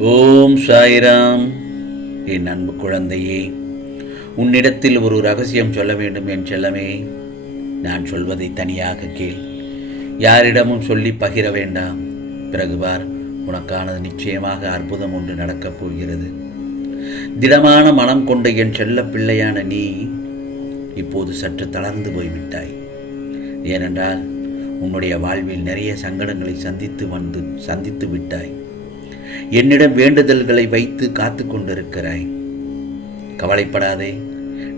ஓம் சாய்ராம். என் அன்பு குழந்தையே உன்னிடத்தில் ஒரு ரகசியம் சொல்ல வேண்டும் என் செல்லமே. நான் சொல்வதை தனியாக கேள். யாரிடமும் சொல்லி பகிர வேண்டாம். பிறகு பார் உனக்கானது நிச்சயமாக அற்புதம் ஒன்று நடக்கப் போகிறது. திடமான மனம் கொண்ட என் செல்ல பிள்ளையான நீ இப்போது சற்று தளர்ந்து போய்விட்டாய். ஏனென்றால் உன்னுடைய வாழ்வில் நிறைய சங்கடங்களை சந்தித்து வந்து சந்தித்து விட்டாய். என்னிடம் வேண்டுதல்களை வைத்து காத்து கொண்டிருக்கிறாய். கவலைப்படாதே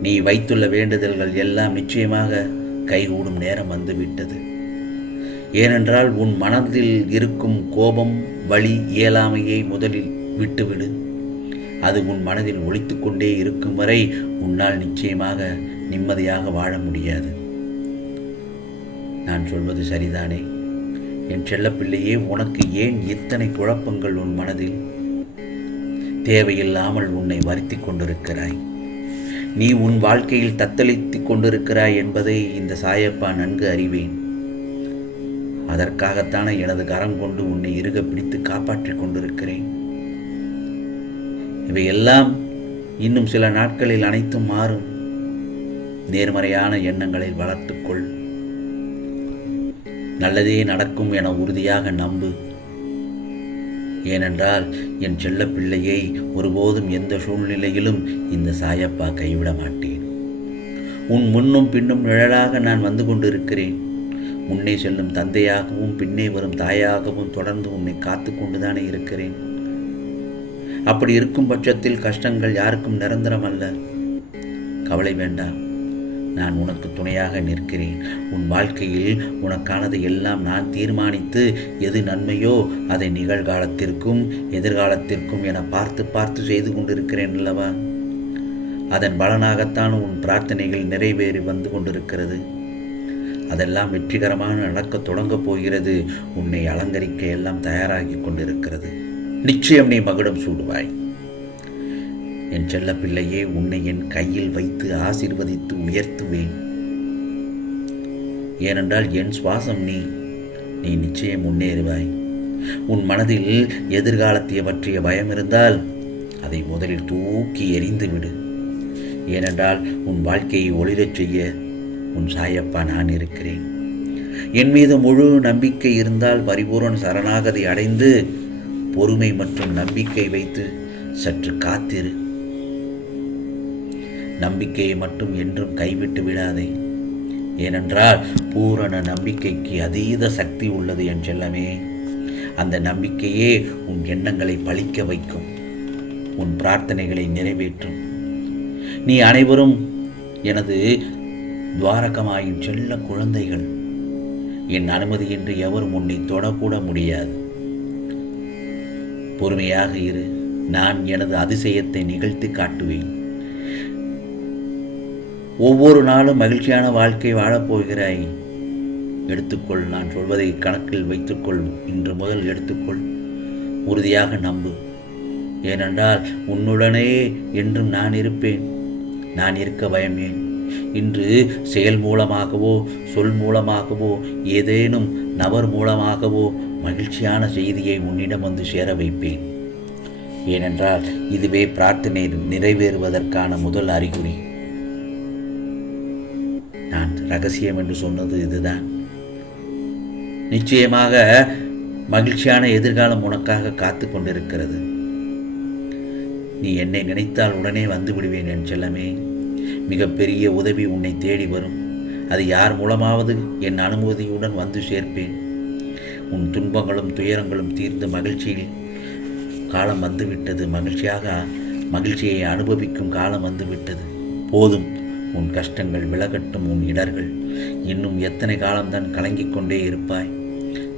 நீ வைத்துள்ள வேண்டுதல்கள் எல்லாம் நிச்சயமாக கைகூடும் நேரம் வந்துவிட்டது. ஏனென்றால் உன் மனதில் இருக்கும் கோபம் வலி இயலாமையை முதலில் விட்டுவிடு. அது உன் மனதில் ஒழித்துக்கொண்டே இருக்கும் வரை உன்னால் நிச்சயமாக நிம்மதியாக வாழ முடியாது. நான் சொல்வது சரிதானே? என் செல்லப்பிள்ளையே உனக்கு ஏன் இத்தனை குழப்பங்கள் உன் மனதில்? தேவையில்லாமல் உன்னை வருத்தி கொண்டிருக்கிறாய். நீ உன் வாழ்க்கையில் தத்தளித்துக் கொண்டிருக்கிறாய் என்பதை இந்த சாயப்பா நன்கு அறிவேன். அதற்காகத்தான எனது கரம் கொண்டு உன்னை இருக பிடித்து காப்பாற்றிக் கொண்டிருக்கிறேன். இவையெல்லாம் இன்னும் சில நாட்களில் அனைத்தும் மாறும். நேர்மறையான எண்ணங்களை வளர்த்துக்கொள் நல்லதே நடக்கும் என உறுதியாக நம்பு. ஏனென்றால் என் செல்ல பிள்ளையை ஒருபோதும் எந்த சூழ்நிலையிலும் இந்த சாயப்பா கைவிட மாட்டேன். உன் முன்னும் பின்னும் நிழலாக நான் வந்து கொண்டிருக்கிறேன். முன்னே செல்லும் தந்தையாகவும் பின்னே வரும் தாயாகவும் தொடர்ந்து உன்னை காத்து கொண்டுதானே இருக்கிறேன். அப்படி இருக்கும் பட்சத்தில் கஷ்டங்கள் யாருக்கும் நிரந்தரம் அல்ல கவலை வேண்டாம். நான் உனக்கு துணையாக நிற்கிறேன். உன் வாழ்க்கையில் உனக்கானது எல்லாம் நான் தீர்மானித்து எது நன்மையோ அதை நிகழ்காலத்திற்கும் எதிர்காலத்திற்கும் என பார்த்து பார்த்து செய்து கொண்டிருக்கிறேன் அல்லவா? அதன் பலனாகத்தான் உன் பிரார்த்தனைகள் நிறைவேறி வந்து கொண்டிருக்கிறது. அதெல்லாம் வெற்றிகரமாக நடக்கத் தொடங்கப் போகிறது. உன்னை அலங்கரிக்க எல்லாம் தயாராகி கொண்டிருக்கிறது. நிச்சயம் நீ மகுடம் சூடுவாய். என் செல்ல பிள்ளையே உன்னை என் கையில் வைத்து ஆசீர்வதித்து உயர்த்துவேன். ஏனென்றால் என் சுவாசம் நீ நீ நிச்சயம் முன்னேறுவாய். உன் மனதில் எதிர்காலத்தை பற்றிய பயம் இருந்தால் அதை முதலில் தூக்கி எறிந்து விடு. ஏனென்றால் உன் வாழ்க்கையை ஒளிரச் செய்ய உன் சாயப்பா நான் இருக்கிறேன். என் மீது முழு நம்பிக்கை இருந்தால் பரிபூரண சரணாகதி அடைந்து பொறுமை மற்றும் நம்பிக்கை வைத்து சற்று காத்திரு. நம்பிக்கையை மட்டும் என்றும் கைவிட்டு விடாதே. ஏனென்றால் பூரண நம்பிக்கைக்கு அதீத சக்தி உள்ளது என் செல்லமே. அந்த நம்பிக்கையே உன் எண்ணங்களை பழிக்க வைக்கும். உன் பிரார்த்தனைகளை நிறைவேற்றும். நீ அனைவரும் எனது துவாரகமாயின் செல்ல குழந்தைகள். என் அனுமதியின்றி எவரும் உன்னை தொடக்கூட முடியாது. பொறுமையாக இரு. நான் எனது அதிசயத்தை நிகழ்த்தி காட்டுவேன். ஒவ்வொரு நாளும் மகிழ்ச்சியான வாழ்க்கை வாழப்போகிறாய் எடுத்துக்கொள் நான் சொல்வதை கணக்கில் வைத்துக்கொள். இன்று முதல் எடுத்துக்கொள். உறுதியாக நம்பு. ஏனென்றால் உன்னுடனே என்றும் நான் இருப்பேன். நான் இருக்க பயமேன் இன்று செயல் மூலமாகவோ சொல் மூலமாகவோ ஏதேனும் நபர் மூலமாகவோ மகிழ்ச்சியான செய்தியை உன்னிடம் வந்து சேர வைப்பேன். ஏனென்றால் இதுவே பிரார்த்தனை நிறைவேறுவதற்கான முதல் அறிகுறி. நான் ரகசியம் என்று சொன்னது இதுதான். நிச்சயமாக மகிழ்ச்சியான எதிர்காலம் உனக்காக காத்து கொண்டிருக்கிறது. நீ என்னை நினைத்தால் உடனே வந்து விடுவேன் என் செல்லமே. மிகப்பெரிய உதவி உன்னை தேடி வரும். அது யார் மூலமாவது என் அனுமதியுடன் வந்து சேர்ப்பேன். உன் துன்பங்களும் துயரங்களும் தீர்ந்து மகிழ்ச்சியில் காலம் வந்துவிட்டது. மகிழ்ச்சியாக மகிழ்ச்சியை அனுபவிக்கும் காலம் வந்துவிட்டது. போதும். உன் கஷ்டங்கள் விலகட்டும் உன் இடர்கள். இன்னும் எத்தனை காலம்தான் கலங்கிக் கொண்டே இருப்பாய்?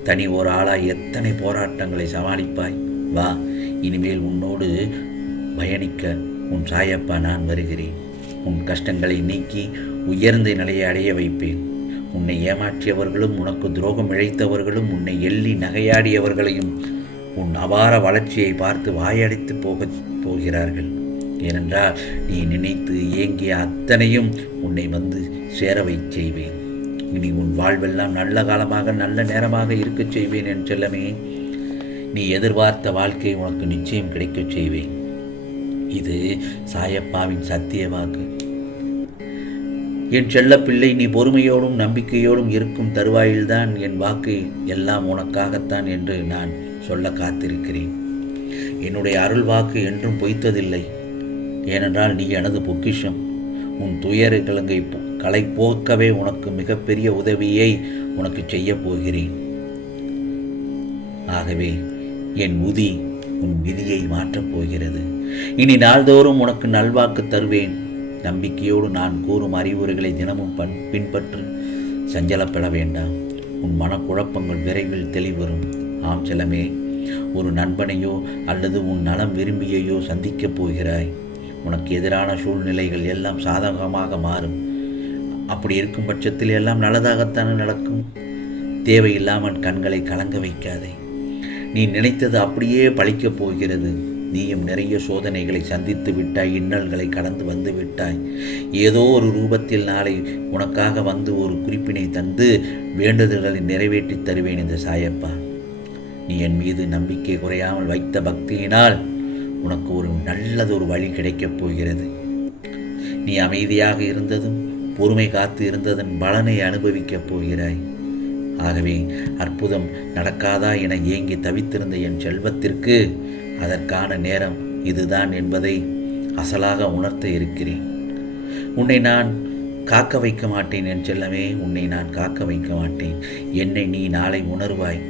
தனி ஒரு ஆளாய் எத்தனை போராட்டங்களை சமாளிப்பாய்? வா இனிமேல் உன்னோடு பயணிக்க உன் சாயப்பா நான் வருகிறேன். உன் கஷ்டங்களை நீக்கி உயர்ந்த நிலையை அடைய வைப்பேன். உன்னை ஏமாற்றியவர்களும் உனக்கு துரோகம் இழைத்தவர்களும் உன்னை எள்ளி நகையாடியவர்களையும் உன் அபார வளர்ச்சியை பார்த்து வாயடித்து போகப் போகிறார்கள். ஏனென்றால் நீ நினைத்து ஏங்கிய அத்தனையும் உன்னை வந்து சேரவை செய்வேன். இனி உன் வாழ்வெல்லாம் நல்ல காலமாக நல்ல நேரமாக இருக்கச் செய்வேன் என் செல்லமே. நீ எதிர்பார்த்த வாழ்க்கை உனக்கு நிச்சயம் கிடைக்கச் செய்வேன். இது சாயப்பாவின் சத்திய வாக்கு. என் செல்லப்பிள்ளை நீ பொறுமையோடும் நம்பிக்கையோடும் இருக்கும் தருவாயில்தான் என் வாக்கு. எல்லாம் உனக்காகத்தான் என்று நான் சொல்ல காத்திருக்கிறேன். என்னுடைய அருள் வாக்கு என்றும் பொய்த்ததில்லை. ஏனென்றால் நீ எனது பொக்கிஷம். உன் துயர கிழங்கை களை போக்கவே உனக்கு மிகப்பெரிய உதவியை உனக்கு செய்யப் போகிறேன். ஆகவே என் உதி உன் விதியை மாற்றப் போகிறது. இனி நாள்தோறும் உனக்கு நல்வாக்கு தருவேன். நம்பிக்கையோடு நான் கூறும் அறிவுரைகளை தினமும் பண் பின்பற்று சஞ்சலப்பட வேண்டாம். உன் மனக்குழப்பங்கள் விரைவில் தெளிவரும். ஆம் செல்லமே ஒரு நண்பனையோ அல்லது உன் நலம் விரும்பியையோ சந்திக்கப் போகிறாய். உனக்கு எதிரான சூழ்நிலைகள் எல்லாம் சாதகமாக மாறும். அப்படி இருக்கும் பட்சத்தில் எல்லாம் நல்லதாகத்தானே நடக்கும். தேவையில்லாமல் கண்களை கலங்க வைக்காதே. நீ நினைத்தது அப்படியே பழிக்கப் போகிறது. நீயும் நிறைய சோதனைகளை சந்தித்து விட்டாய் இன்னல்களை கடந்து வந்து விட்டாய். ஏதோ ஒரு ரூபத்தில் நாளை உனக்காக வந்து ஒரு குறிப்பினை தந்து வேண்டுதல்களை நிறைவேற்றி தருவேன் இந்த சாயப்பா. நீ என் மீது நம்பிக்கை குறையாமல் வைத்த பக்தியினால் உனக்கு ஒரு நல்லது ஒரு வழி கிடைக்கப் போகிறது. நீ அமைதியாக இருந்ததும் பொறுமை காத்து இருந்ததன் பலனை அனுபவிக்கப் போகிறாய். ஆகவே அற்புதம் நடக்காதா என ஏங்கி தவித்திருந்த என் செல்வத்திற்கு அதற்கான நேரம் இதுதான் என்பதை அசலாக உணர்த்த இருக்கிறேன். உன்னை நான் காக்க வைக்க மாட்டேன் என் செல்லமே உன்னை நான் காக்க வைக்க மாட்டேன். என்னை நீ நாளை உணர்வாய்.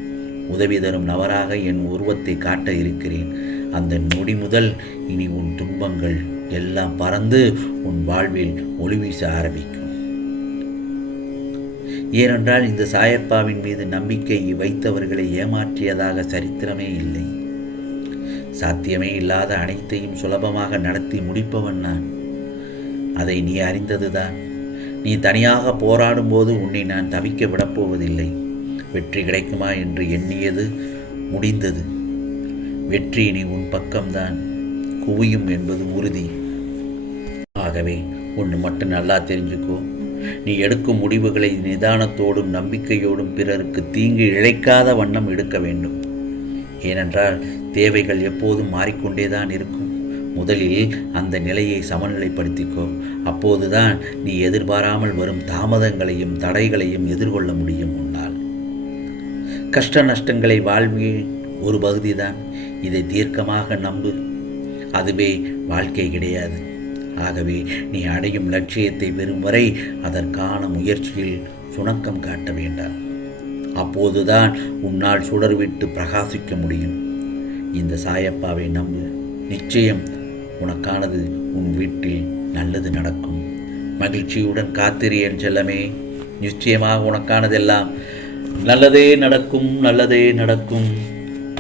உதவி தரும் நபராக என் உருவத்தை காட்ட இருக்கிறேன். அந்த நொடி முதல் இனி உன் துன்பங்கள் எல்லாம் பறந்து உன் வாழ்வில் ஒளி வீச ஆரம்பிக்கும். ஏனென்றால் இந்த சாயப்பாவின் மீது நம்பிக்கை வைத்தவர்களை ஏமாற்றியதாக சரித்திரமே இல்லை. சாத்தியமே இல்லாத அனைத்தையும் சுலபமாக நடத்தி முடிப்பவன் நான். அதை நீ அறிந்ததுதான். நீ தனியாக போராடும் போது உன்னை நான் தவிக்க விடப்போவதில்லை. வெற்றி கிடைக்குமா என்று எண்ணியது முடிந்தது. வெற்றி நீ உன் பக்கம்தான். குவியும் என்பது உறுதி. ஆகவே ஒன்று மட்டும் நல்லா தெரிஞ்சுக்கோ. நீ எடுக்கும் முடிவுகளை நிதானத்தோடும் நம்பிக்கையோடும் பிறருக்கு தீங்கு இழைக்காத வண்ணம் எடுக்க வேண்டும். ஏனென்றால் தேவைகள் எப்போதும் மாறிக்கொண்டேதான் இருக்கும். முதலில் அந்த நிலையை சமநிலைப்படுத்திக்கோ. அப்போதுதான் நீ எதிர்பாராமல் வரும் தாமதங்களையும் தடைகளையும் எதிர்கொள்ள முடியும் உன்னால். கஷ்ட நஷ்டங்களை வாழ்வின் ஒரு பகுதிதான். இதை தீர்க்கமாக நம்பு. அதுவே வாழ்க்கை கிடையாது. ஆகவே நீ அடையும் லட்சியத்தை பெறும் வரை அதற்கான முயற்சியில் சுணக்கம் காட்ட வேண்டாம். அப்போதுதான் உன்னால் சுடர்விட்டு பிரகாசிக்க முடியும். இந்த சாயப்பாவை நம்பு. நிச்சயம் உனக்கானது உன் வீட்டில் நல்லது நடக்கும். மகிழ்ச்சியுடன் காத்திரியன் செல்லமே. நிச்சயமாக உனக்கானதெல்லாம் நல்லதே நடக்கும் நல்லதே நடக்கும்.